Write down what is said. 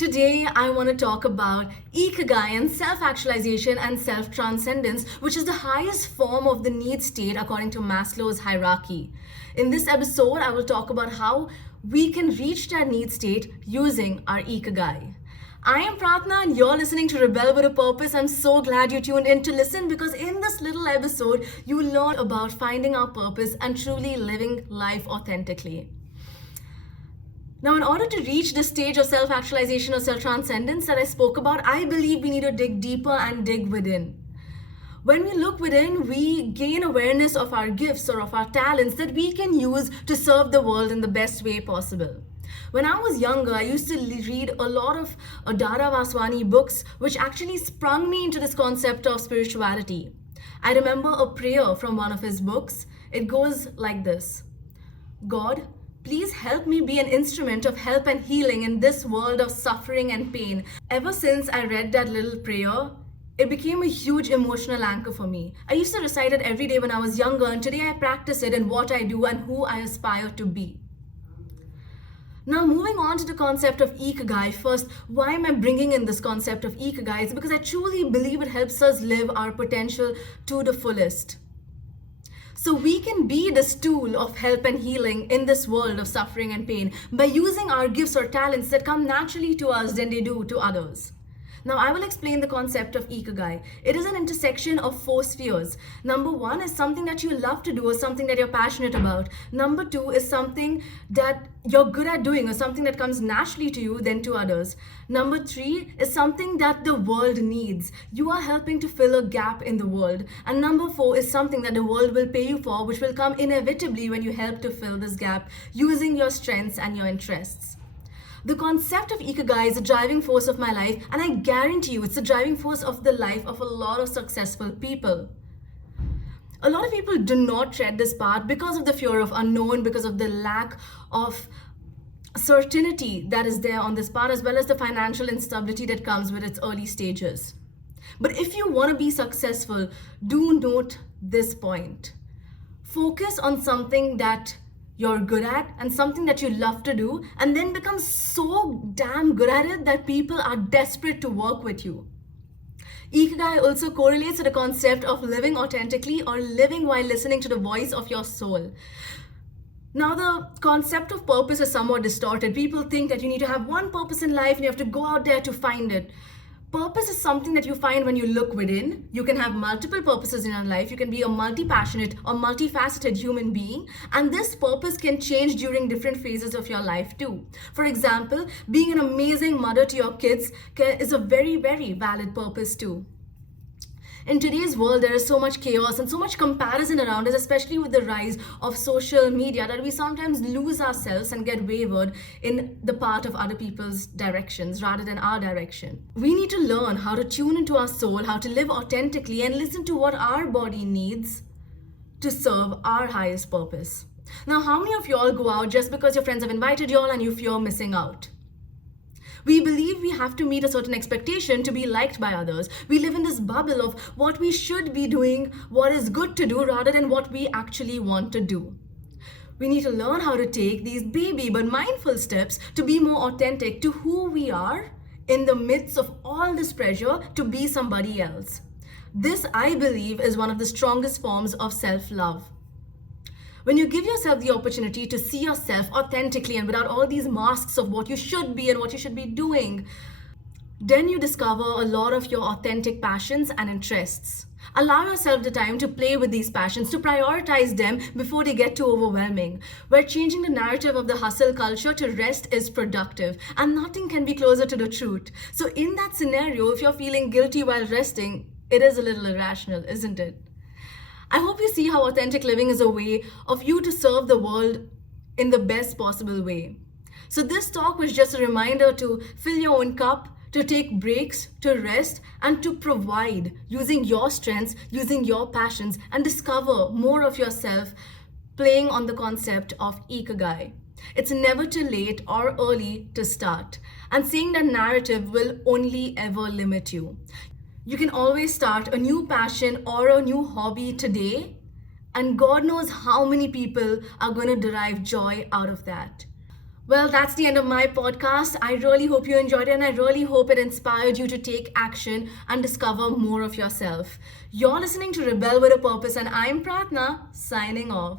Today, I want to talk about Ikigai and self-actualization and self-transcendence, which is the highest form of the need state according to Maslow's hierarchy. In this episode, I will talk about how we can reach that need state using our Ikigai. I am Pratna and you're listening to Rebel with a Purpose. I'm so glad you tuned in to listen because in this little episode, you will learn about finding our purpose and truly living life authentically. Now, in order to reach the stage of self-actualization or self-transcendence that I spoke about, I believe we need to dig deeper and dig within. When we look within, we gain awareness of our gifts or of our talents that we can use to serve the world in the best way possible. When I was younger, I used to read a lot of Dada Vaswani books, which actually sprung me into this concept of spirituality. I remember a prayer from one of his books. It goes like this: God, please help me be an instrument of help and healing in this world of suffering and pain. Ever since I read that little prayer, it became a huge emotional anchor for me. I used to recite it every day when I was younger, and today I practice it in what I do and who I aspire to be. Now, moving on to the concept of Ikigai, first, why am I bringing in this concept of Ikigai? It's because I truly believe it helps us live our potential to the fullest. So we can be this tool of help and healing in this world of suffering and pain by using our gifts or talents that come naturally to us than they do to others. Now, I will explain the concept of Ikigai. It is an intersection of four spheres. Number one is something that you love to do or something that you're passionate about. Number two is something that you're good at doing or something that comes naturally to you than to others. Number three is something that the world needs. You are helping to fill a gap in the world. And number four is something that the world will pay you for, which will come inevitably when you help to fill this gap using your strengths and your interests. The concept of Ikigai is a driving force of my life, and I guarantee you it's the driving force of the life of a lot of successful people. A lot of people do not tread this path because of the fear of unknown, because of the lack of certainty that is there on this path, as well as the financial instability that comes with its early stages. But if you want to be successful, do note this point. Focus on something that you're good at and something that you love to do, and then become so damn good at it that people are desperate to work with you. Ikigai also correlates to the concept of living authentically or living while listening to the voice of your soul. Now, the concept of purpose is somewhat distorted. People think that you need to have one purpose in life and you have to go out there to find it. Purpose is something that you find when you look within. You can have multiple purposes in your life. You can be a multi-passionate or multifaceted human being. And this purpose can change during different phases of your life too. For example, being an amazing mother to your kids is a very, very valid purpose too. In today's world, there is so much chaos and so much comparison around us, especially with the rise of social media, that we sometimes lose ourselves and get wavered in the path of other people's directions rather than our direction. We need to learn how to tune into our soul, how to live authentically, and listen to what our body needs to serve our highest purpose. Now, how many of y'all go out just because your friends have invited y'all and you fear missing out? We believe we have to meet a certain expectation to be liked by others. We live in this bubble of what we should be doing, what is good to do, rather than what we actually want to do. We need to learn how to take these baby but mindful steps to be more authentic to who we are in the midst of all this pressure to be somebody else. This, I believe, is one of the strongest forms of self-love. When you give yourself the opportunity to see yourself authentically and without all these masks of what you should be and what you should be doing, then you discover a lot of your authentic passions and interests. Allow yourself the time to play with these passions, to prioritize them before they get too overwhelming. We're changing the narrative of the hustle culture to rest is productive, and nothing can be closer to the truth. So in that scenario, if you're feeling guilty while resting, it is a little irrational, isn't it? I hope you see how authentic living is a way of you to serve the world in the best possible way. So this talk was just a reminder to fill your own cup, to take breaks, to rest, and to provide using your strengths, using your passions, and discover more of yourself playing on the concept of Ikigai. It's never too late or early to start, and saying that narrative will only ever limit you. You can always start a new passion or a new hobby today, and God knows how many people are going to derive joy out of that. Well, that's the end of my podcast. I really hope you enjoyed it and I really hope it inspired you to take action and discover more of yourself. You're listening to Rebel with a Purpose, and I'm Pratna, signing off.